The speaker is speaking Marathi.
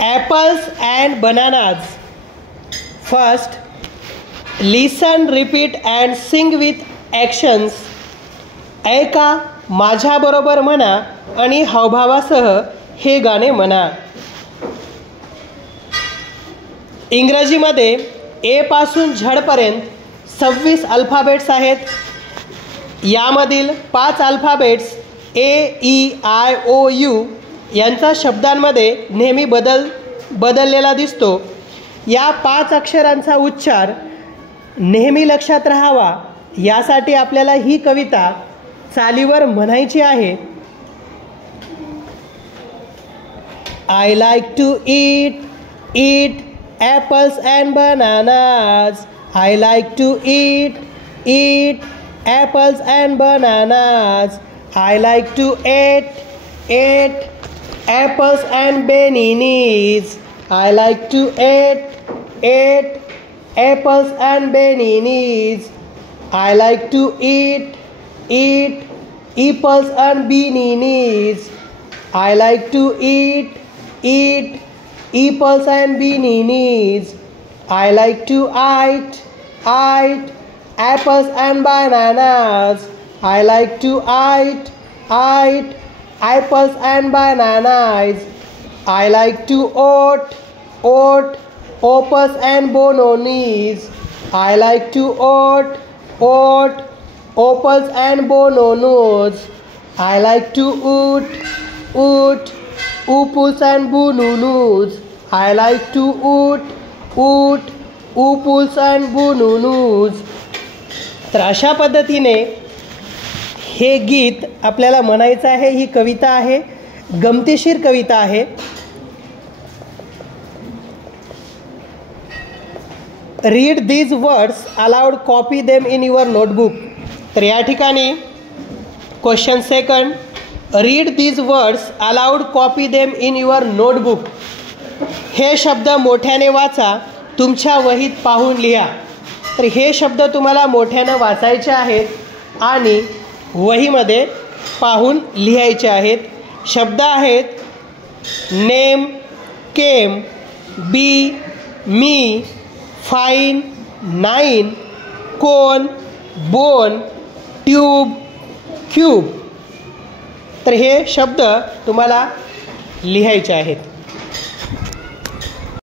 Apples and bananas. First, listen, repeat and sing with actions. ऐका, माझ्याबरोबर म्हणा आणि हावभावासह हे गाणे म्हणा. इंग्रजीमध्ये ए पासून झडपर्यंत 26 अल्फाबेट्स आहेत. यामधील 5 अल्फाबेट्स AEIOU यांचा शब्दांमध्ये नेहमी बदललेला दिसतो. या 5 अक्षरांचा उच्चार नेहमी लक्षात राहावा यासाठी आपल्याला ही कविता चालीवर म्हणायची आहे. I like to eat apples and bananas. I like to eat apples and bananas. I like to eat apples and bananas. I like to eat apples and bananas. I like to eat apples and bananas. I like to eat apples and bananas. I like to eat apples and bananas. I like to eat apples and bananas. I like to eat apples and bananas. I like to eat apples and bananas. I like to eat apples and bananas. I like to eat apples and bananas. तर अशा पद्धतीने हे गीत आपल्याला म्हणायचं आहे. ही कविता आहे, गमतीशीर कविता आहे. Read these words allowed, copy them in your notebook. तर या ठिकाणी question second, read these words allowed, copy them in your notebook. हे शब्द मोठ्याने वाचा, तुमच्या वहीत पाहून लिहा. तर हे शब्द तुम्हाला मोठ्यानं वाचायचे आहेत आणि वहीमध्ये पाहून लिहायचे आहेत. शब्द आहेत नेम, केम, बी, मी, फाईन, नाईन, कोन, बोन, ट्यूब, क्यूब. तर हे शब्द तुम्हाला लिहायचे आहेत.